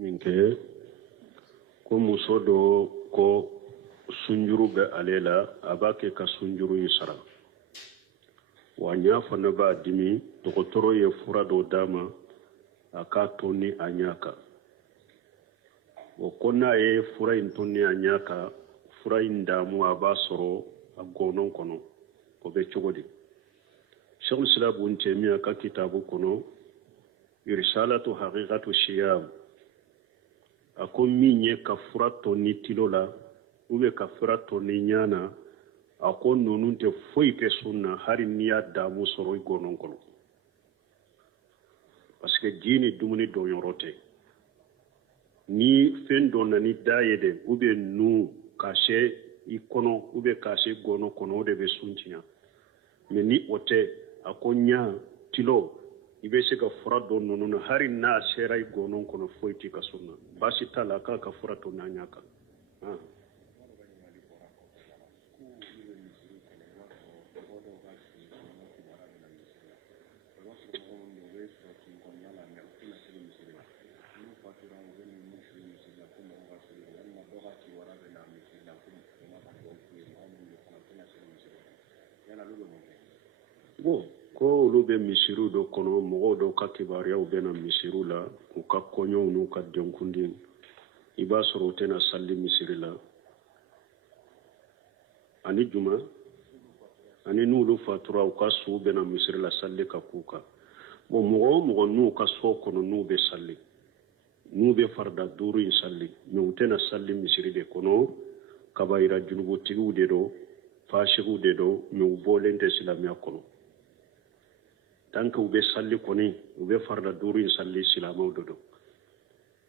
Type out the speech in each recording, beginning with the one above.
min kɛ ko muso dɔ ko sunjuru bɛ ale la a b'a kɛ ka sunjuru in sara wa ɲa fana b'a dimi dɔgɔtɔrɔ ye fura dɔ d'a ma a k'a to ni a ɲa kan o ko n'a ye fura in to ni a ɲa kan fura in daamu a b'a sɔrɔ a gɔnɔ kɔnɔ o bɛ cogo di Sheikhul Islam Ibn Taymiyyah ka kitabu kɔnɔ Irsalatu Haqiqatu Shiyam a ko min ye ka fura to ni tilo la ka fura to ni ɲa na a ko ninnu tɛ foyi kɛ sunna hali n'i y'a daamu sɔrɔ i gɔnɔ kɔnɔ parce que ji ni dumuni dɔnyɔrɔ tɛ ni fɛn dɔ nani da ye dɛ nu ka se i kɔnɔ ka se gɔnɔ kɔnɔ o de bɛ sun tiɲɛ mais ni o tɛ a ko ɲa tilo i bɛ se ka fura dɔ ninnu na hali n'a sera i gɔnɔ kɔnɔ foyi tɛ ka sunna baasi t'a la k'a ka fura to n'a ɲa kan ko olu bɛ misiriw dɔ kɔnɔ mɔgɔw dɔw ka kibaruyaw bɛ na misiriw la u ka kɔɲɔw n'u ka denkundi i b'a sɔrɔ u tɛna sali misiri la ani juma ani n'olu fatura u ka sow bɛ na misiri la sali ka k'u kan mɔgɔ o mɔgɔ n'u ka so kɔnɔ n'u bɛ sali n'u bɛ farida duuru in sali mais u tɛna sali misiri de kɔnɔ kabayira junubotigiw de don fasigiw de don mais u bɔlen tɛ silamɛya kɔnɔ tant que u bɛ sali kɔni u bɛ farida duuru in sali silamɛw de don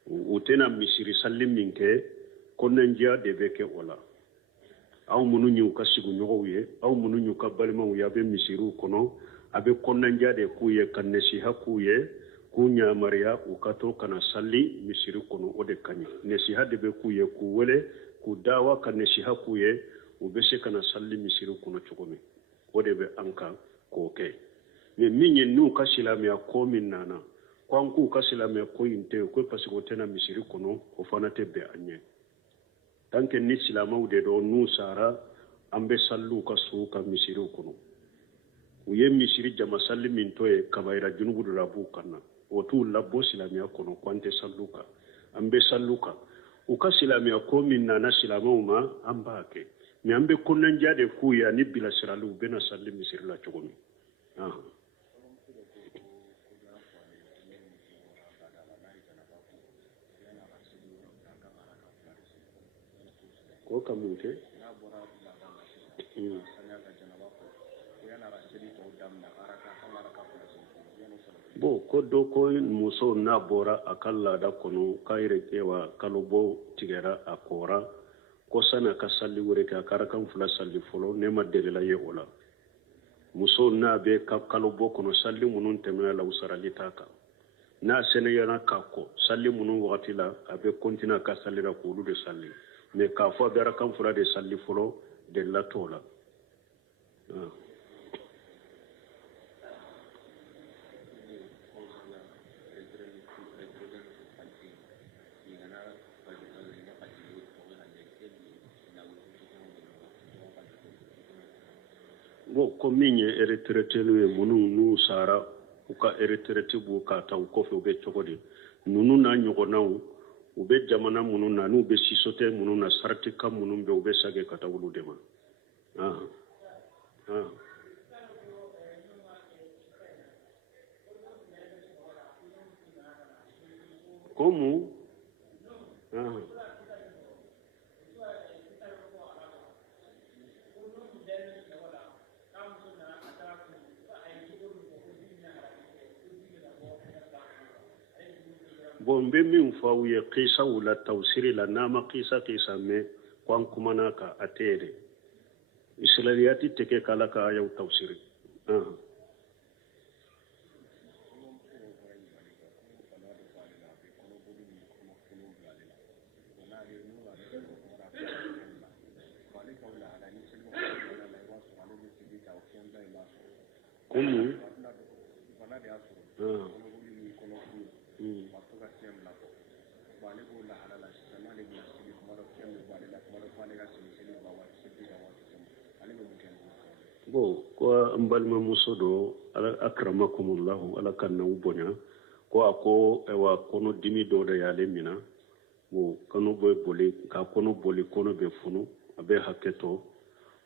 u tɛna misiri sali min kɛ kɔnɔnajɛya de bɛ kɛ o la aw minnu y'u ka sigiɲɔgɔnw ye aw minnu y'u ka balimaw ye a bɛ misiriw kɔnɔ a bɛ kɔnɔnajɛya de k'u ye ka nasiha k'u ye k'u ɲamariya u ka to kana sali misiri kɔnɔ o de ka ɲi nasiha de bɛ k'u ye k'u wele k'u dawa ka nasiha k'u ye u bɛ se kana sali misiri kɔnɔ cogo min o de bɛ an kan k'o kɛ mais min ye n'u ka silamɛya ko min nana ko an k'u ka silamɛya ko in tɛ ko parce que o tɛna misiri kɔnɔ o fana tɛ bɛn an ɲɛ tant que ni silamɛw de don n'u sara an bɛ saliw ka sow ka misiriw kɔnɔ u ye misiri jama sali min to ye kabayira junubu dɔ la b'u kan na o t'u labɔ silamɛya kɔnɔ ko an tɛ saliw kan an bɛ saliw kan u ka silamɛya ko min nana silamɛw ma an b'a kɛ mais an bɛ kɔnɔnajɛya de k'u ye ani bilasiraliw u bɛna sali misiri la cogo min ko ka mun kɛ bon ko dɔ ko muso n'a bɔra a ka laada kɔnɔ k'a yɛrɛ wa kalo bɔ tigɛra a kɔra ko sani a ka sali wɛrɛ kɛ a ka arakan 2 sali fɔlɔ ne ma delila ye o la muso n'a bɛ ka kalo bɔ kɔnɔ sali minnu tɛmɛna la u sarali t'a kan n'a sɛnɛyara k'a kɔ sali minnu wagati la a bɛ continuer a ka sali la k'olu de sali mais k'a fɔ a bɛ arakan 2 de sali fɔlɔ delila t'o la bon ko min ye retraité ye minnu n'u sara u ka retraité b'u k'a ta u kɔfɛ u bɛ cogo di ninnu n'a ɲɔgɔnnaw u bɛ jamana minnu na n'u bɛ sisoté minnu na sartika minnu bɛ u bɛ sage ka taa olu de ma como bon n bɛ min fɔ aw ye kisaw la tawsiri la n'a ma kisa mɛn ko an kumana kan a tɛ yɛrɛ israiliyati tɛ kɛ k'ala ka ayaw tawsiri como bo ko mbalma musodo ala akramakumullahu ala kanna ubonya ko ako ewa kono dimi do da yale mina bo kono boy boli ka kono boli kono be funu abe haketo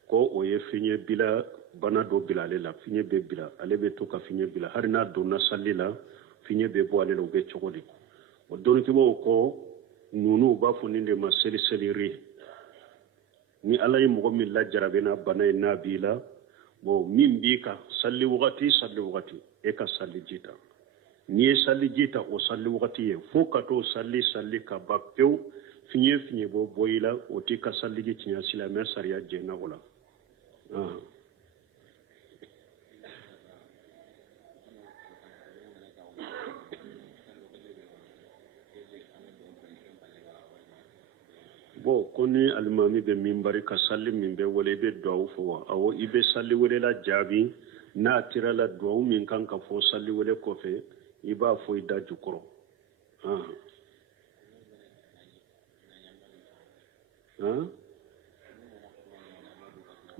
ko o ye finye bila bana do bila le la finye be bila ale be to ka finye bila harina do na salila finye be bo ale lo be chogodi o don ki bo ko nunu ba funinde ma seli seliri ni ala yi mo mi la jarabe na bana na bila bo min bi ka salli wagati e ka salli jita ni e salli jita o salli wagati e fo ka to salli ka ba pew finye bo boyila o ti ka salli ji tinya silama sariya jena wala bo koni almami be minbari ka salli min be wole be du'a fo awo ibe salli wole la jabi na tira la du'a min kan ka fo salli wole ko fe iba fo ida jukro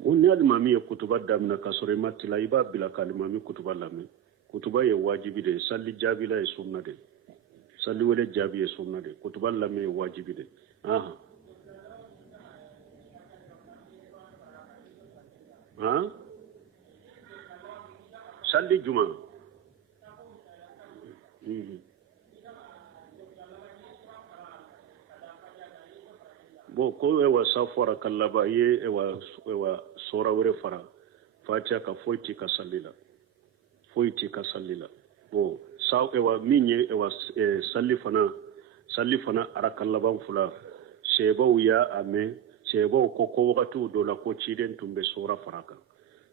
ni almami ye kutuba damna ka sore matila iba bila ka almami kutuba lami kutuba ye wajibi de salli jabi la e sunna de salli wole jabi e sunna de kutuba lami ye wajibi de salli juma bo ko ewa safara kallaba ye ewa sora wore fara fatia ka foiti ka sallila bo sa ewa minye ewa salli fana ara kallaban fula sheba ya ame sheba ko wakati do la ko ciden tumbe sora faraka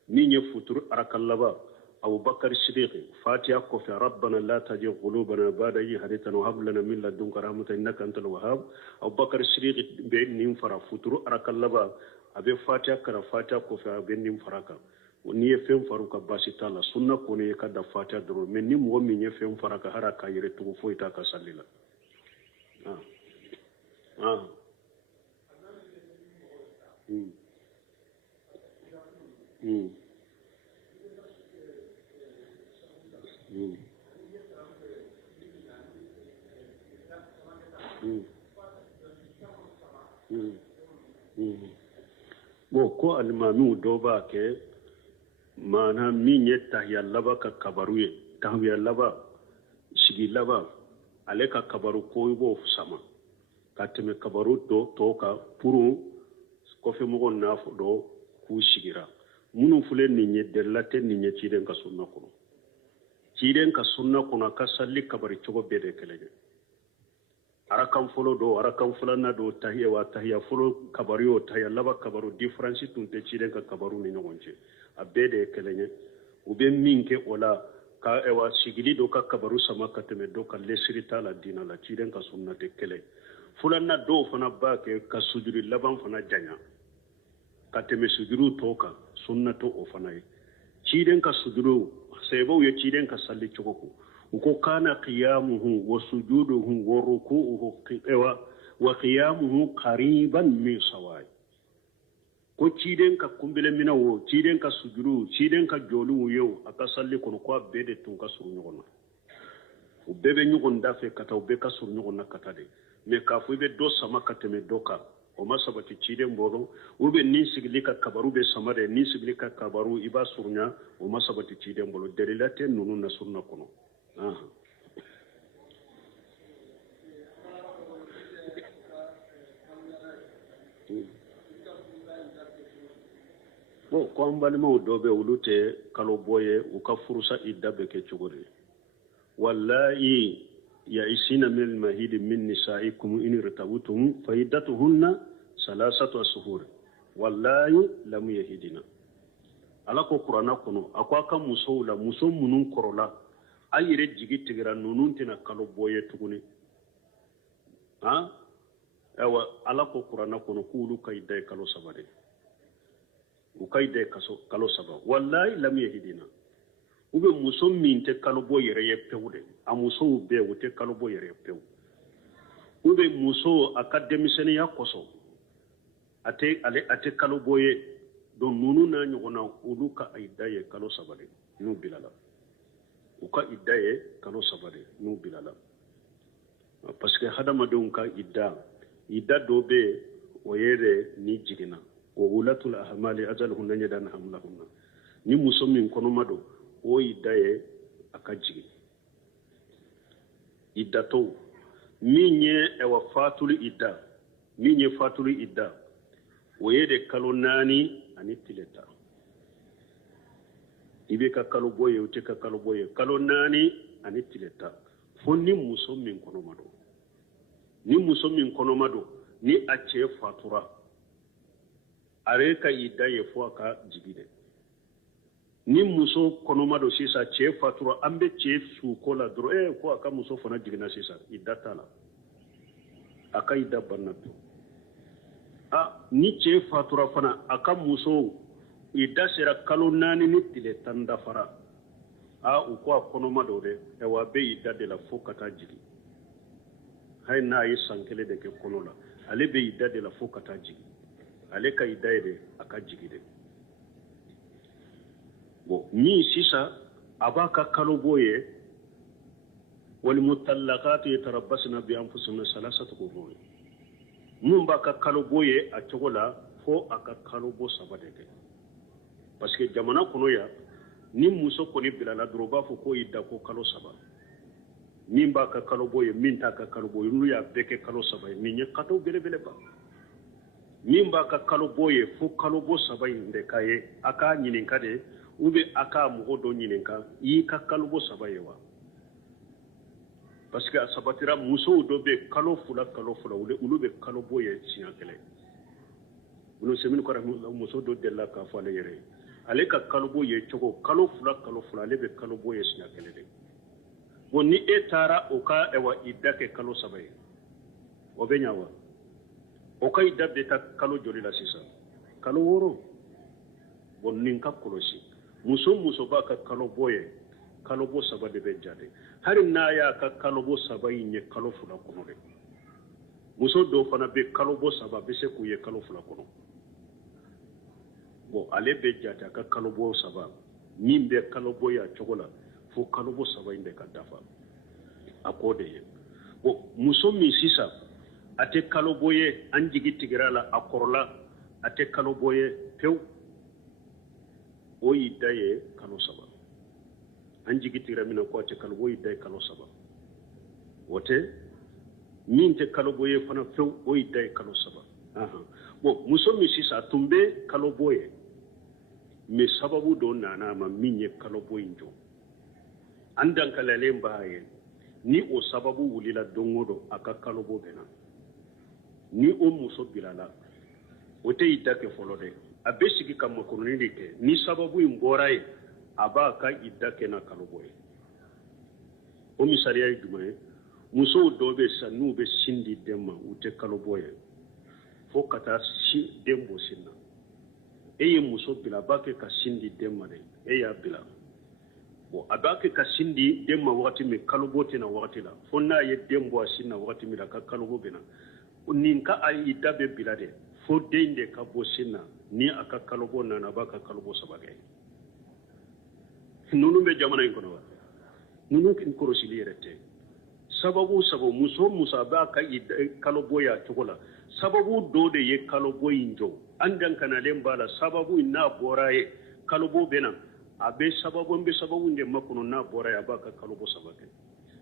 minye futur ara kallaba أبو بكر الصديق فاتحة كفى ربنا لا تزغ قلوبنا بعد إذ هديتنا وهب لنا من لدنك رحمة إنك أنت الوهاب أبو بكر الصديق بين فرا فتور أركلبا أبي فاتحة كرا فاتحة كفى بين فراكا وني فين فاروك باسي تالا سنة كوني كدا فاتحة درو من ني مو مي فين فراكا هراكا يرتو فويتا كساليلا bo ko almami do ba ke mana min ye tahya laba ka kabaru ye tahya laba sigi laba ale ka kabaru ko bo sama ka teme kabaru to ka puru ko fe mo na fo do ku sigira munu fule ni nye delate ni nye ciden ka sunna kono ka salli kabari cogo bede kelege arakan folo do arakan fulana do tahiya folo kabari o tahiya laba kabaru difference tunte ciden ka kabaru ni nyogonche a bede kelege ube minke ola ka ewa sigili do ka kabaru sama kateme do ka lesirita la dina la ciden ka sunna te kele fulana do fana ba ke ka sujudi laban fana janya kateme sujudu toka sunna to o fana ciden ka sujudu sebo ye ciden ka salli cogo ko kana qiyamuhu wa sujuduhu wa ruku'uhu wa qiyamuhu qariban min sawai ko ciden ka kumbele mina wo ciden ka sujudu ciden ka jolu yo aka salli kono ko bede tun ka suru nyogona o bebe nyugon dafe kata o be ka suru nyogona kata de me ka fu be do sama kateme doka o masabati ciden bodo ube nin sigili ka kabaru be samade nin sigili ka kabaru iba surnya o masabati ciden bolo delilate nunu na surna kono bo ko ambalimo dobe ulute kalo boye uka furusa iddabe ke chugore wallahi ya isina min mahidi min nisaikum in irtabutum faidatuhunna salasatu ashhur wallahi lam yahidina ala ko qur'ana kono akwa ka musawla munun korola ayire jigi tigira nunun tina kalo boye tuguni ewa ala ko qur'ana kono kulu kayda kalo sabade ukayda kalo saba wallahi lam yahidina ube muso min te kalo boye re yepewde amuso be wote kalo boye re yepew ube muso akademiseniya koso ate kalo boye don nunu na ɲɔgɔnna olu ka idda ye kalo saba de n'u bilala u ka idda ye kalo saba de n'u bilala parce que hadamadenw ka idda dɔ bɛ yen o ye de ni jiginna wa ulatul ahmali ajaluhunna yadana hamlahunna ni muso min kɔnɔma don o idda ye a ka jigin iddatɔw min ye fatuli idda o ye de kalo 4 ani tile 10 i bɛ ka kalo bɔ ye o tɛ ka kalo bɔ ye kalo 4 ani tile 10 fo ni muso min kɔnɔma don ni a cɛ fatura are ka idda ye fo a ka jigi de ni muso kɔnɔma don sisan cɛ fatura an bɛ cɛ suko la dɔrɔn ko a ka muso fana jiginna sisan idda t'a la a ka idda banna pewu ni cɛ fatura fana a ka muso idda sera kalo 4 ni tile 10 dafara u ko a kɔnɔma don dɛ a bɛ idda de la fo ka taa jigi hali n'a ye san 1 de kɛ kɔnɔ la ale bɛ idda de la fo ka taa jigi ale ka idda ye de a ka jigi de bon min sisan a b'a ka kalo bɔ ye walimutallaqatu yatarabbasna bi anfusihinna salasata qurun mun b'a ka kalo bɔ ye a cogo la fo a ka kalo bɔ 3 de kɛ parce que jamana kɔnɔ yan ni muso kɔni bilala dɔrɔn u b'a fɔ ko idda ko kalo 3 min b'a ka kalo bɔ ye min t'a ka kalo bɔ ye n'u y'a bɛɛ kɛ kalo 3 ye nin ye kataw belebeleba min b'a ka kalo bɔ ye fo kalo bɔ 3 in de ka ye a k'a ɲininka de ou bien a k'a mɔgɔ dɔ ɲininka i y'i ka kalo bɔ 3 ye wa parce que a sabatira musow dɔ bɛ kalo fila olu bɛ kalo bɔ ye siɲɛ 1 olu semini kɔrɔ muso dɔ delila k'a fɔ ale yɛrɛ ye ale ka kalo bɔ ye cogo kalo fila ale bɛ kalo bɔ ye siɲɛ 1 de bon ni e taara o ka idda kɛ kalo 3 ye o bɛ ɲa wa o ka idda bɛ taa kalo joli la sisan kalo 6 bon nin ka kɔlɔsi muso b'a ka kalo bɔ ye kalo bɔ 3 de bɛ jate hali n'a y'a ka kalo bɔ 3 in ye kalo 2 kɔnɔ de muso dɔw fana bɛ kalo bɔ 3 bɛ se k'u ye kalo 2 kɔnɔ bon ale bɛ jate a ka kalo bɔ 3 min bɛ kalo bɔ ye a cogo la fo kalo bɔ 3 in de ka dafa a k'o de ye bon muso min sisan a tɛ kalo bɔ ye an jigi tigɛra la a kɔrɔla a tɛ kalo bɔ ye pewu o idda ye kalo 3 an jigi tigɛra min na ko a tɛ kalo bɔ idda ye kalo 3 o tɛ min tɛ kalo bɔ ye fana pewu o idda ye kalo 3 bon muso min sisan a tun bɛ kalo bɔ ye mais sababu dɔ nana a ma min ye kalo bɔ in jɔ an dankalalen b'a ye ni o sababu wulila don o don a ka kalo bɔ bɛnna ni o muso bilala o tɛ idda kɛ fɔlɔ dɛ a bɛ sigi ka makɔnɔni de kɛ ni sababu in bɔra ye a b'a ka idda kɛ na kalo bɔ ye o misaliya ye jumɛn ye musow dɔw bɛ sisan n'u bɛ sin di den ma u tɛ kalo bɔ ye fo ka taa den bɔ sin na e ye muso bila a b'a kɛ ka sin di den ma dɛ e y'a bila bon a b'a kɛ ka sin di den ma wagati min kalo bɔ tɛna wagati la fo n'a ye den bɔ a sin na wagati min na ka kalo bɔ bɛna nin ka a idda bɛ bila dɛ fo den de ka bɔ sin na ni a ka kalo bɔ nana a b'a ka kalo bɔ 3 kɛ ninnu bɛ jamana in kɔnɔ wa ninnu kɔlɔsili yɛrɛ tɛ sababu muso a b'a ka kalo bɔ ye a cogo la sababu dɔ de ye kalo bɔ in jɔ an dankanalen b'a la sababu in n'a bɔra ye kalo bɔ bɛ na a bɛ sababu de makɔnɔ n'a bɔra ye a b'a ka kalo bɔ 3 kɛ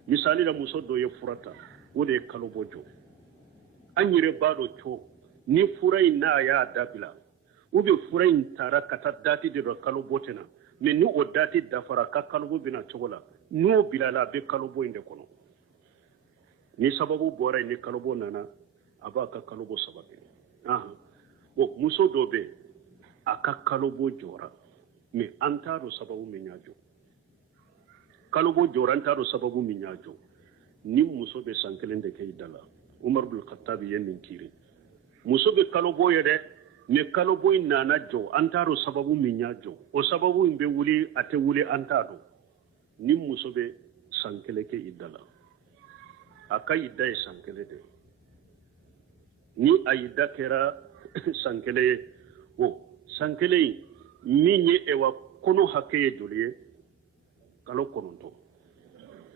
misali la muso dɔ ye fura ta o de ye kalo bɔ jɔ an yɛrɛ b'a dɔn co ni fura in n'a y'a dabila ou bien fura in taara ka taa dati de dɔ kalo bɔ tɛna mais ni o dati dafara ka kalo bɔ bɛna cogo la n'o bilala a bɛ kalo bɔ in de kɔnɔ ni sababu bɔra yen ni kalo bɔ nana a b'a ka kalo bɔ 3 kɛ bon muso dɔ bɛ a ka kalo bɔ jɔra mais an t'a dɔn sababu min y'a jɔ kalo bɔ jɔra an t'a dɔn sababu min y'a jɔ ni muso bɛ san 1 de kɛ idda la Umar bin Khattab ye nin kiiri muso bɛ kalo bɔ ye dɛ mais kalo bɔ in nana jɔ an t'a dɔn sababu min y'a jɔ o sababu in bɛ wuli a tɛ wuli an t'a dɔn ni muso bɛ san 1 kɛ idda la a ka idda ye san 1 de ni a idda kɛra san kelen ye o san kelen min ye ewa kɔnɔ hakɛ ye joli ye kalo 9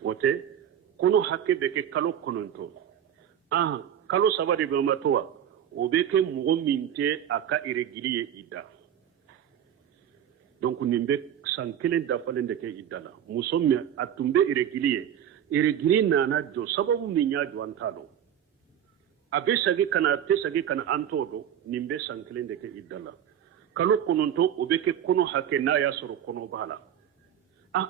o tɛ kɔnɔ hakɛ bɛ kɛ kalo 9 kalo 3 de bɛ to wa o bɛ kɛ mɔgɔ min tɛ a ka irégili ye idda donc nin bɛ san kelen dafalen de kɛ idda la muso min a tun bɛ irégili ye irégili nana jɔ sababu min y'a jɔ an t'a dɔn a bɛ sagi kana a tɛ sagi kana an t'o dɔn nin bɛ san kelen de kɛ idda la kalo 9 o bɛ kɛ kɔnɔ hakɛ n'a y'a sɔrɔ kɔnɔ b'a la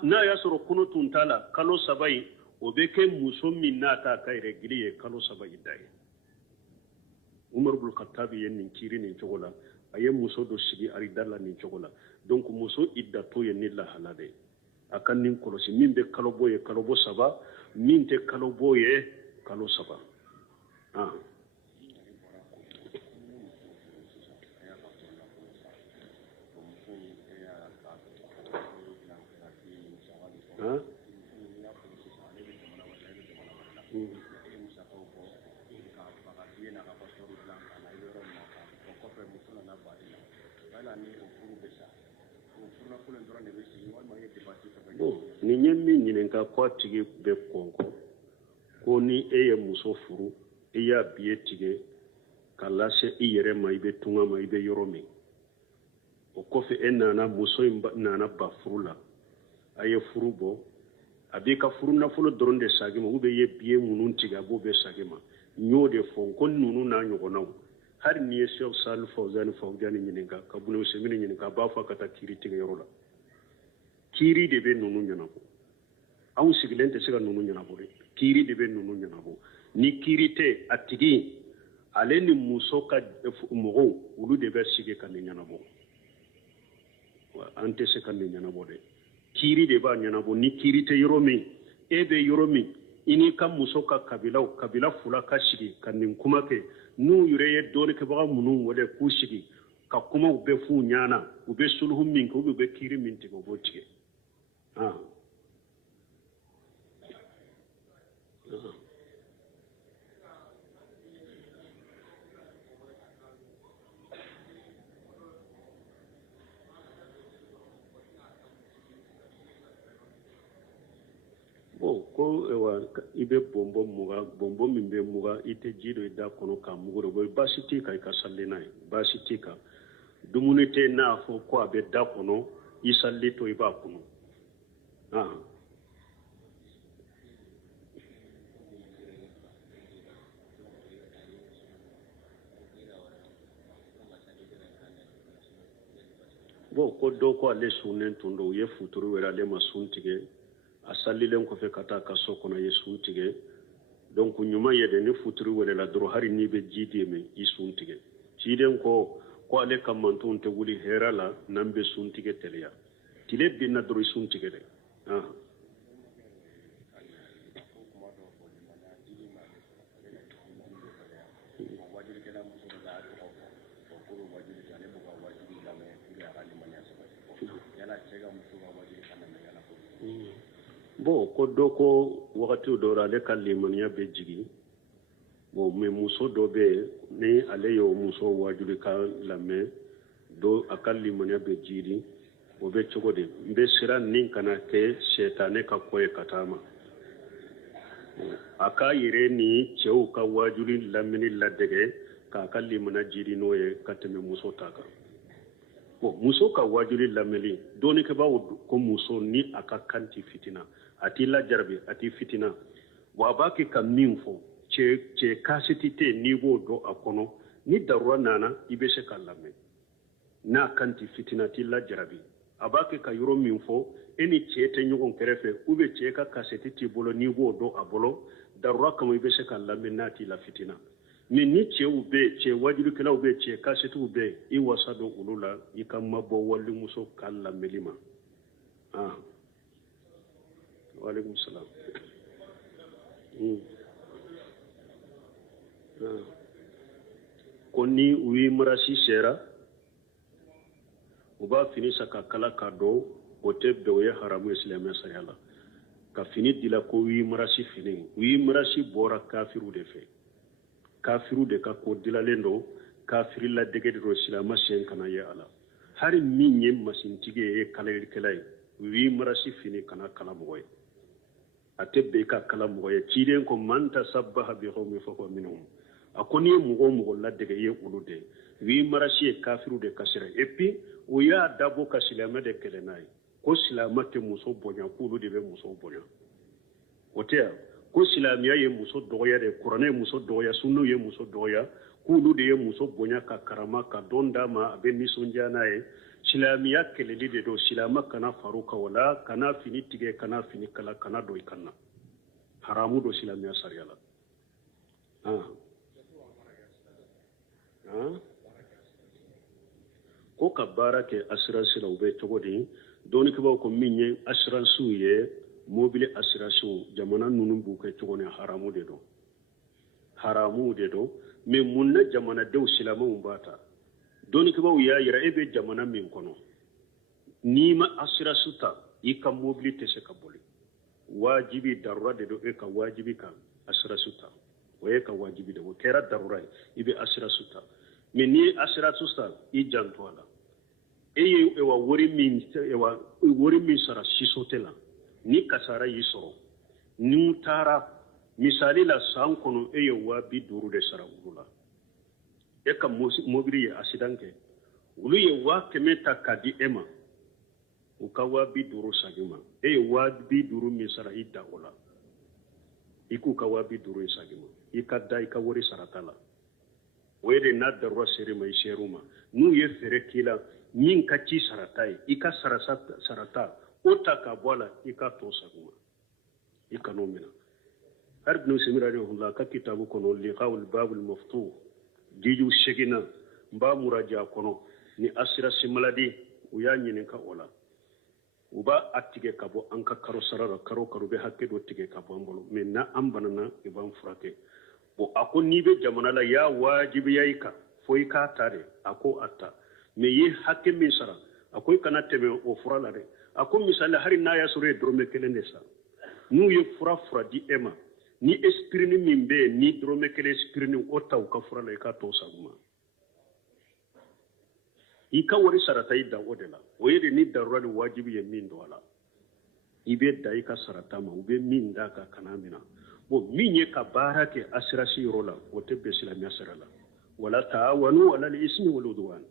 n'a y'a sɔrɔ kɔnɔ tun t'a la kalo 3 in o bɛ kɛ muso min n'a t'a ka irégili ye kalo 3 idda ye Umar ibn Khattab ye nin kiiri nin cogo la a ye muso dɔ sigi idda la nin cogo la donc muso idda to ye ni lahala de a ka nin kɔlɔsi min bɛ kalo bɔ ye kalo bɔ 3 min tɛ kalo bɔ ye kalo 3 ni nye min ɲininka ko a tigi bɛ kɔnkɔ ko ni e ye muso furu e y'a biye tigɛ ka lase i yɛrɛ ma i bɛ tunga ma i bɛ yɔrɔ min o kɔfɛ e nana muso in nana ba furu la a ye furu bɔ a b'i ka furu nafolo dɔrɔn de sagi ma ou bien ye biye minnu tigɛ a b'o bɛ sagi ma n y'o de fɔ ko ninnu n'a ɲɔgɔnnaw hali ni ye Cheikh Salih Fawzani ɲininka ka Buni Usemini ɲininka a b'a fɔ ka taa kiiri tigɛ yɔrɔ la kiiri de bɛ ninnu ɲɛnabɔ anw sigilen tɛ se ka ninnu ɲɛnabɔ dɛ kiiri de bɛ ninnu ɲɛnabɔ ni kiiri tɛ a tigi ale ni muso ka mɔgɔw olu de bɛ sigi ka nin ɲɛnabɔ an tɛ se ka nin ɲɛnabɔ dɛ kiiri de b'a ɲɛnabɔ ni kiiri tɛ yɔrɔ min e bɛ yɔrɔ min i n'i ka muso ka kabila fila ka sigi ka nin kuma kɛ n'u yɛrɛ ye dɔɔnikɛbaga minnu wele k'u sigi ka kumaw bɛ f'u ɲana u bɛ sulhu min kɛ u bɛ kiiri min tigɛ u b'o tigɛ ko i bɛ bɔnbɔn mugan bɔnbɔn min bɛ mugan i tɛ ji dɔ i da kɔnɔ k'a mugu dɔ baasi t'i kan i ka sali n'a ye baasi t'i kan dumuni tɛ n'a fɔ ko a bɛ da kɔnɔ i sali to i b'a kɔnɔ ko dɔw ko ale sunnen tun don u ye futuru wɛrɛ ale ma sun tigɛ a salilen kɔfɛ ka taa ka so kɔnɔ ye sun tigɛ donc ɲuman ye de ni futuru wɛrɛ la dɔrɔn hali n'i bɛ ji di min i sun tigɛ ciden ko ale ka mantonw tɛ wuli hɛrɛ la n'an bɛ sun tigɛ teliya tile binna dɔrɔn i sun tigɛ dɛ ko dɔ ko wagati dɔw ale ka limaniya bɛ jigin mais muso dɔ bɛ yen ni ale y'o muso wajuli ka lamɛn do a ka limaniya bɛ jiri o bɛ cogo di n bɛ siran nin kana kɛ sɛtanɛ ka kɔ ye ka taa ma a ka yɛrɛ ni cɛw ka wajuli lamɛnni ladɛgɛ k'a ka limaniya jiri n'o ye ka tɛmɛ muso ta kan muso ka wajuli lamɛnni dɔɔnikɛbaaw ko muso ni a ka kan tɛ fitina a t'i lajarabi a t'i fitina wa a b'a kɛ ka min fɔ cɛ kasiti tɛ n'i b'o dɔn a kɔnɔ ni darura nana i bɛ se ka lamɛn n'a kan tɛ fitina t'i lajarabi a b'a kɛ ka yɔrɔ min fɔ e ni cɛ tɛ ɲɔgɔn kɛrɛfɛ ou bien cɛ ka kasiti t'i bolo n'i b'o dɔn a bolo darura kama i bɛ se ka lamɛn n'a t'i la fitina mais ni cɛw bɛ cɛ wajulikɛlaw bɛ cɛ kasitiw bɛ i wasa don olu la i ka mabɔ walimuso ka lamɛnli ma Waalaikum salam. Ko ni u ye marasi sera u b'a fini sa ka kala ka dɔn o tɛ bɛn o ye haramu ye silamɛ sariya la ka fini dila ko u ye marasi fini u ye marasi bɔra kafiru de fɛ kafiru de ka ko dilalen do kafiri la dege do silama sen kana ye ala hari min ye masintige ye kalayir kelay wi marasi fini kana kala moy atebbe ka kala moy ciden ko manta sabbaha bi qawmi fa minhum akoni mugo la dege ye ulude wi marasi e kafiru de kasira epi o ya dabo ka silama de kelenay ko silama te muso bonya kulu de be muso bonya otea ko silamiya ye muso dogoya de kurane muso dogoya sunno ye muso dogoya kulu de ye muso bonya ka karama ka donda ma abe nisonja na ye silamiya keleli de do silama kana faruka wala kana fini tige kana fini kala kana do ikanna haramu do silamiya sariyala ko ka baara kɛ assurance la u bɛ cogo di dɔɔni kibaw ko min ye assurance ye mobile assurance jamana ninnu b'u kɛ cogo ni haramu de do mais mun na jamanadenw silamɛw b'a ta dɔɔni kibaw y'a yira e bɛ jamana min kɔnɔ n'i ma assurance ta i ka mobile tɛ se ka boli wajibi darura de do e ka wajibi kan assurance ta o ye ka wajibi de o kɛra darura ye i bɛ assurance ta mais ni assurance ta i janto a la e ye wari min sara sisote la ni kasara y'i sɔrɔ ni taara misali la san kɔnɔ e ye 50,000 de sara olu la e ka mobili ye accident kɛ olu ye 100,000 ta ka di e ma u ka 50,000 sagi ma e ye 50,000 min sara i da o la i k'u ka 50,000 sagi ma i ka da i ka wari sarata la o ye de n'a darura sere ma i seru ma n'u ye fɛrɛ k'i la min ka ci sarata ye i ka sarata o ta ka bɔ a la i ka to sago ma i kan'o minɛ har ibn Simira rahimahullah ka kitabu kɔnɔ liqa'ul babul maftuh jiju segina n b'a muraja kɔnɔ ni assurance maladie u y'a ɲininka o la u b'a a tigɛ ka bɔ an ka karo sara la karo bɛ hakɛ dɔ tigɛ ka bɔ an bolo mais na an banana i b'an furakɛ bon a ko n'i bɛ jamana la y'a wajibiya i kan fo i k'a ta de a ko a ta mais ye hakɛ min sara a ko i kana tɛmɛ o fura la dɛ a ko misali hari n'a y'a sɔrɔ e dɔrɔmɛ 1 de sa n'u ye fura di e ma ni esprini min bɛ yen ni dɔrɔmɛ 1 esprini o ta u ka fura la i k'a tɔ sago ma i ka wari sarata i da o de la o ye de ni darura ni wajibi ye min don a la i bɛ da i ka sarata ma u bɛ min d'a kan kana mina bon min ye ka baara kɛ assurance yɔrɔ la o tɛ bɛn silamɛya sira la wala ta'awanu ala al-ismi wal udwan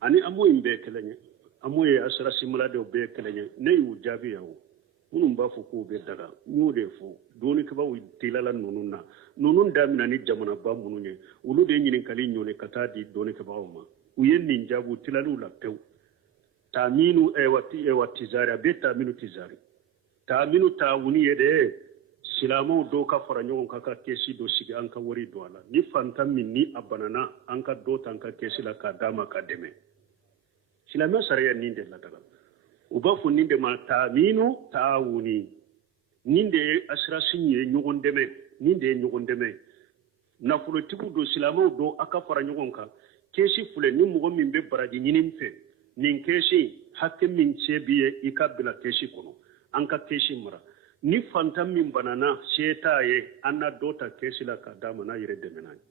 ani amo in bɛɛ kelen ye amo ye assurance maladie bɛɛ kelen ye ne y'u jaabi ya o minnu b'a fɔ k'u bɛ daga n y'o de fɔ dɔɔni kibaw tilala ninnu na ninnu daminɛ ni jamanaba minnu ye olu de ye ɲininkali ɲɔni ka taa di dɔɔni kibaw ma u ye nin jaabi tilaliw la pewu taaminu ewa tizari a bɛ taaminu tizari taaminu taawuni ye de silamɛw dɔw ka fara ɲɔgɔn kan ka kɛsi dɔ sigi an ka wari don a la ni fantan min ni a banana an ka dɔ ta an ka kɛsi la k'a d'a ma ka dɛmɛ silamɛ sariya nin de ladaga u b'a fɔ nin de ma taaminu taawuni nin de ye assurance ye ɲɔgɔn dɛmɛ nin de ye ɲɔgɔn dɛmɛ nafolotigiw don silamɛw don a ka fara ɲɔgɔn kan kɛsi filɛ ni mɔgɔ min bɛ baraji ɲini fɛ nin kɛsi hakɛ min se b'i ye i ka bila kɛsi kɔnɔ an ka kɛsi mara ni fantan min banana se t'a ye an na dɔ ta kɛsi la k'a d'a ma n'a yɛrɛ dɛmɛna ye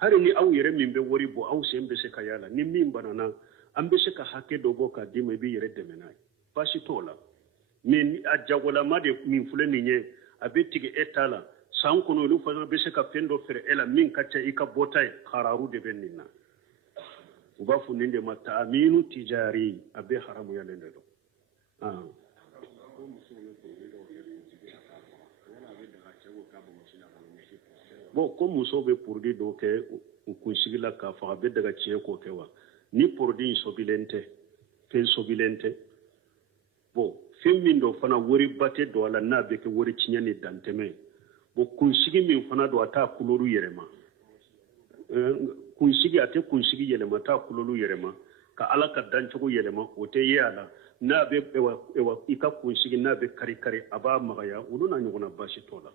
hali ni aw yɛrɛ min bɛ wari bɔ aw sen bɛ se ka y'a la ni min banana an bɛ se ka hakɛ dɔ bɔ k'a d'i ma i b'i yɛrɛ dɛmɛna ye baasi t'o la mais a jagolama de min filɛ nin ye a bɛ tigɛ e t'a la san kɔnɔ olu fana bɛ se ka fɛn dɔ feere e la min ka ca i ka bɔta ye hararu de bɛ nin na u b'a fɔ nin de ma taaminu tijari a bɛ haramuyalen de don bon ko muso bɛ produit dɔ kɛ u kunsigi la k'a fɔ a bɛ daga tiɲɛ k'o kɛ wa ni produit in sɔbilen tɛ fɛn sɔbilen tɛ bon fɛn min dɔ fana wari ba tɛ don a la n'a bɛ kɛ wari tiɲɛ ni dantɛmɛ bon kunsigi min fana don a t'a couleur yɛlɛma kunsigi a tɛ kunsigi yɛlɛma t'a couleur yɛlɛma ka ala ka dancogo yɛlɛma o tɛ ye a la n'a bɛ i ka kunsigi n'a bɛ kari kari a b'a magaya olu n'a ɲɔgɔnna baasi t'o la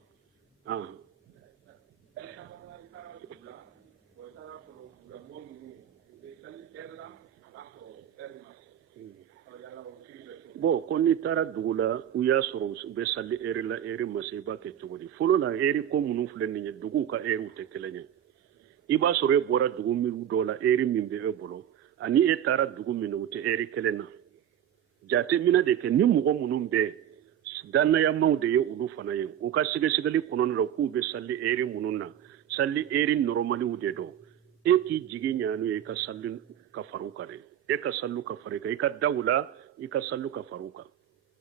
bon ko ni taara dugu la u y'a sɔrɔ u bɛ sali eri la eri ma se i b'a kɛ cogo di fɔlɔ la eri ko minnu filɛ nin ye duguw ka eriw tɛ kelen ye i b'a sɔrɔ e bɔra dugu min dɔw la eri min bɛ e bolo ani e taara dugu min na u tɛ eri kelen na jateminɛ de kɛ ni mɔgɔ minnu bɛ dannayamaw de ye olu fana ye u ka sɛgɛsɛgɛli kɔnɔna la k'u bɛ sali eri minnu na sali eri normaliw de dɔn e k'i jigi ɲa n'u ye i ka sali ka far'u kan dɛ e ka saliw ka far'i kan i ka daw la i ka saliw ka far'u kan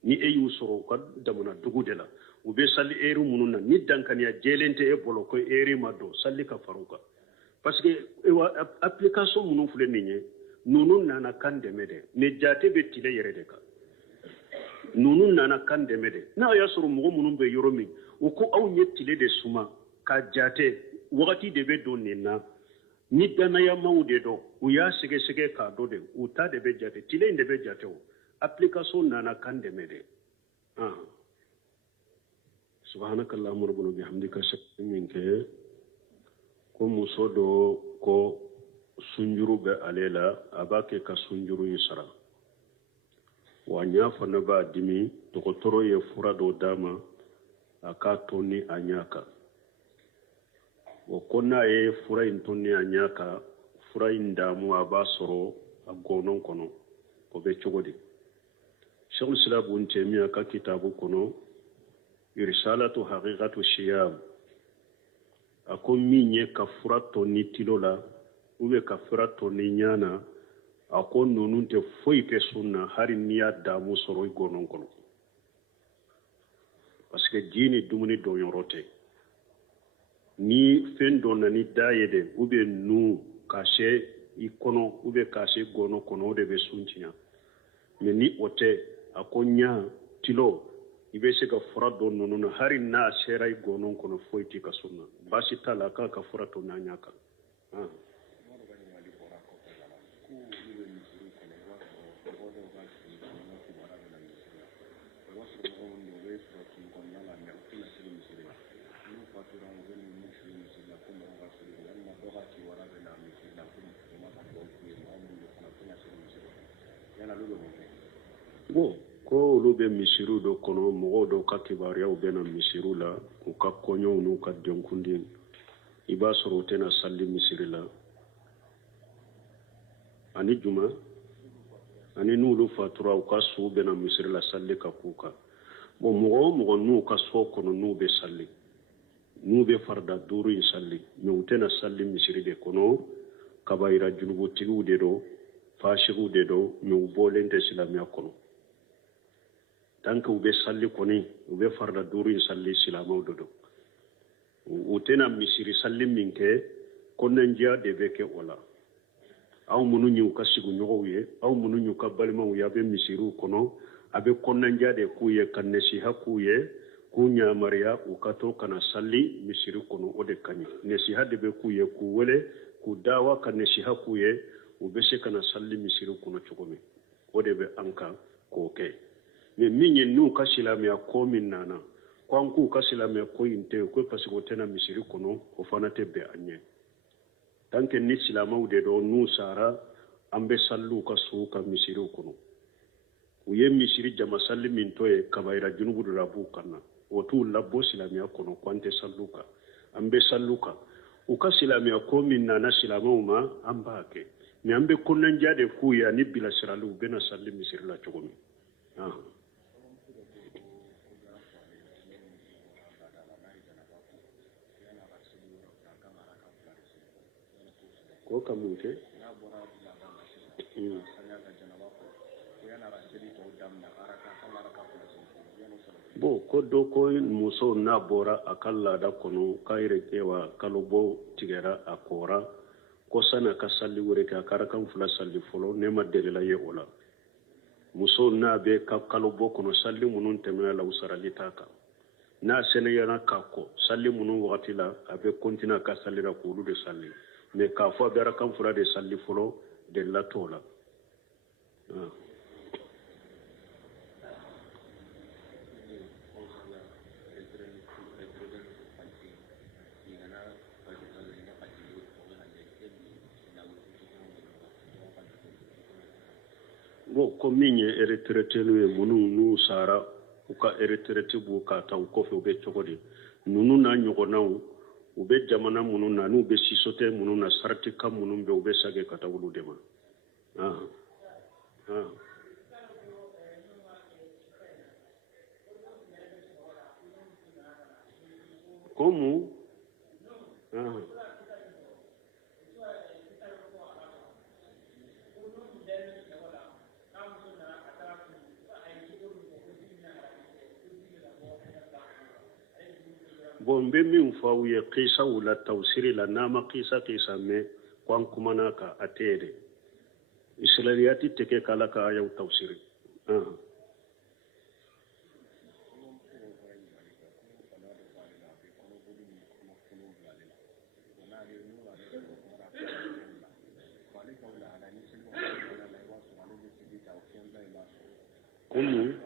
ni e y'u sɔrɔ u ka jamana dugu de la u bɛ sali eri minnu na ni dankaniya jɛlen tɛ e bolo ko eri ma dɔn sali ka far'u kan parce que application minnu filɛ nin ye ninnu nana kan dɛmɛ dɛ mais jate bɛ tile yɛrɛ de kan ninnu nana kan dɛmɛ dɛ n'a y'a sɔrɔ mɔgɔ minnu bɛ yɔrɔ min u ko aw ye tile de suma ka jate wagati de bɛ don nin na ni dannayamaw de dɔn u y'a sɛgɛsɛgɛ k'a dɔn de u ta de bɛ jate tile in de bɛ jate o application nana kan dɛmɛ dɛ subhanakallahumma rabbana bihamdika min kɛ ko muso dɔ ko sunjuru bɛ ale la a b'a kɛ ka sunjuru in sara wa ɲa fana b'a dimi dɔgɔtɔrɔ ye fura dɔ d'a ma a k'a to ni a ɲa kan o ko n'a ye fura in to ni a ɲa kan fura in daamu a b'a sɔrɔ a gɔnɔ kɔnɔ o bɛ cogo di Sheikh Islam Ibn Taymiyyah ka kitabu kɔnɔ Irsalatu Haqiqatu Shiyam a ko min ye ka fura to ni tilo la ka fura to ni ɲa na a ko ninnu tɛ foyi kɛ sunna hali n'i y'a daamu sɔrɔ i gɔnɔ kɔnɔ parce que ji ni dumuni dɔnyɔrɔ tɛ ni fɛn dɔ nana ni da ye dɛ nu ka se i kɔnɔ ka se gɔnɔ kɔnɔ o de bɛ sun tiɲɛ mais ni o tɛ a ko ɲa tilo i bɛ se ka fura dɔ ninnu na hali n'a sera i gɔnɔ kɔnɔ foyi tɛ ka sunna baasi t'a la k'a ka fura to n'a ɲa kan ko olu bɛ misiriw dɔ kɔnɔ mɔgɔw dɔw ka kibaruyaw bɛ na misiriw la u ka kɔɲɔw n'u ka denkundi i b'a sɔrɔ u tɛna sali misiri la ani juma ani n'olu fatura u ka sow bɛ na misiri la sali ka k'u kan bon mɔgɔ o mɔgɔ n'u ka so kɔnɔ n'u bɛ sali n'u bɛ farida duuru in sali mais u tɛna sali misiri de kɔnɔ kabayira junubotigiw de don fasigiw de don mais u bɔlen tɛ silamɛya kɔnɔ tant que u bɛ sali kɔni u bɛ farida duuru in sali silamɛw de don u tɛna misiri sali min kɛ kɔnɔnajɛya de bɛ kɛ o la aw minnu y'u ka sigiɲɔgɔnw ye aw minnu y'u ka balimaw ye a bɛ misiriw kɔnɔ a bɛ kɔnɔnajɛya de k'u ye ka nasiha k'u ye k'u ɲamariya u ka to kana sali misiri kɔnɔ o de ka ɲi nasiha de bɛ k'u ye k'u wele k'u dawa ka nasiha k'u ye u bɛ se kana sali misiri kɔnɔ cogo min o de bɛ an kan k'o kɛ mais min ye n'u ka silamɛya ko min nana ko an k'u ka silamɛya ko in tɛ ko parce que o tɛna misiri kɔnɔ o fana tɛ bɛn an ɲɛ tant que ni silamɛw de don n'u sara an bɛ saliw ka sow ka misiriw kɔnɔ u ye misiri jama sali min to ye kabayira junubu de la b'u kan na o t'u labɔ silamɛya kɔnɔ ko an tɛ saliw kan an bɛ saliw kan u ka silamɛya ko min nana silamɛw ma an b'a kɛ mais an bɛ kɔnɔnajɛya de k'u ye ani bilasiraliw u bɛna sali misiri la cogo min ko ka mun kɛ bon ko dɔ ko muso n'a bɔra a ka laada kɔnɔ k'a yɛrɛ kɛ wa kalo bɔ tigɛra a kɔra ko san'a ka sali wɛrɛ kɛ a ka arakan 2 sali fɔlɔ ne ma delila ye o la muso n'a bɛ ka kalo bɔ kɔnɔ sali minnu tɛmɛna la u sarali t'a kan n'a sɛnɛyara k'a kɔ sali minnu wagati la a bɛ continuer a ka sali la k'olu de sali mais k'a fɔ a bɛ arakan 2 de sali fɔlɔ delila t'o la bon bo ko min ye retraité lu ye minnu n'u sara u ka retraité b'u ka ta u kɔfɛ u bɛ cogo di ninnu n'a ɲɔgɔnnaw u bɛ jamana minnu na n'u bɛ sisote minnu na sarati kan minnu bɛ u bɛ sage ka taa olu de ma como bon be min fa u ye qisa wala tawsiri la nama qisa me kwan kumana ka atere israiliyati teke kala ka ya tawsiri como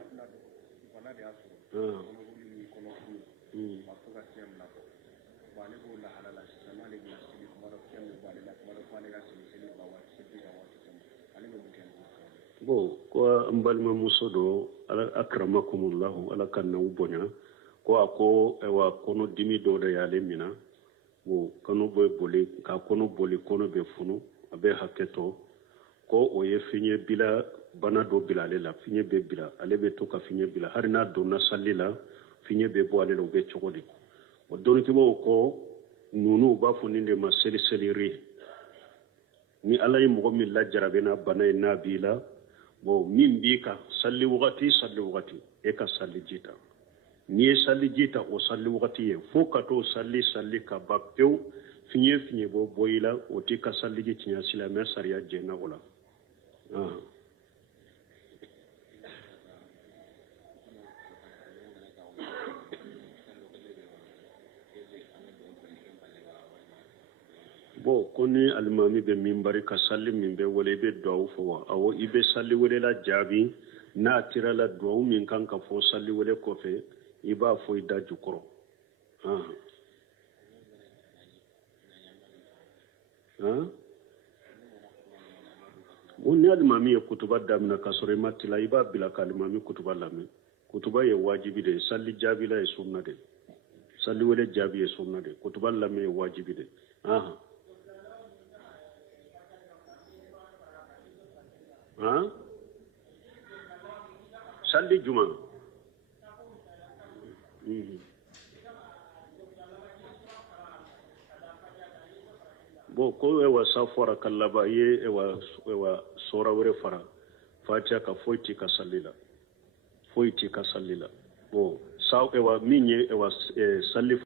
bo ko mbalma musodo ala akramakumullah ala kanna ubonya ko ako ewa kono dimi do da yale mina bo kono boy boli ka kono boli kono be funu abe haketo ko o ye finye bila bana do bila ale la finye be bila ale be to ka finye bila harina do na salila finye be bo ale lo be chogodi o doni kibo ko nunu ba funinde ma seli seliri ni ala yi mo mi la jarabe na bana na bila bo min bi ka salli wagati e ka salli jita ni e salli jita o salli wagati ye fo ka to salli ka ba pew finye bo boyila o ti ka salli ji tinya sila me sariya jena wala bo koni almami be mimbari ka salli min be wala be do fo wa awo ibe salli wala la jabi na tira la do min kan ka fo salli wala ko fe iba fo ida jukoro woni almami kutuba damna ka sore matila iba bila kalmami kutuba lami kutuba ye wajibi de salli jabi la e sunna de salli wala jabi e sunna de kutuba lami e wajibi de salli juma bo ko ewa safara kallaba ye ewa sora wore fara fatiha ka foyti ka sallila bo sa ewa minye ewa salli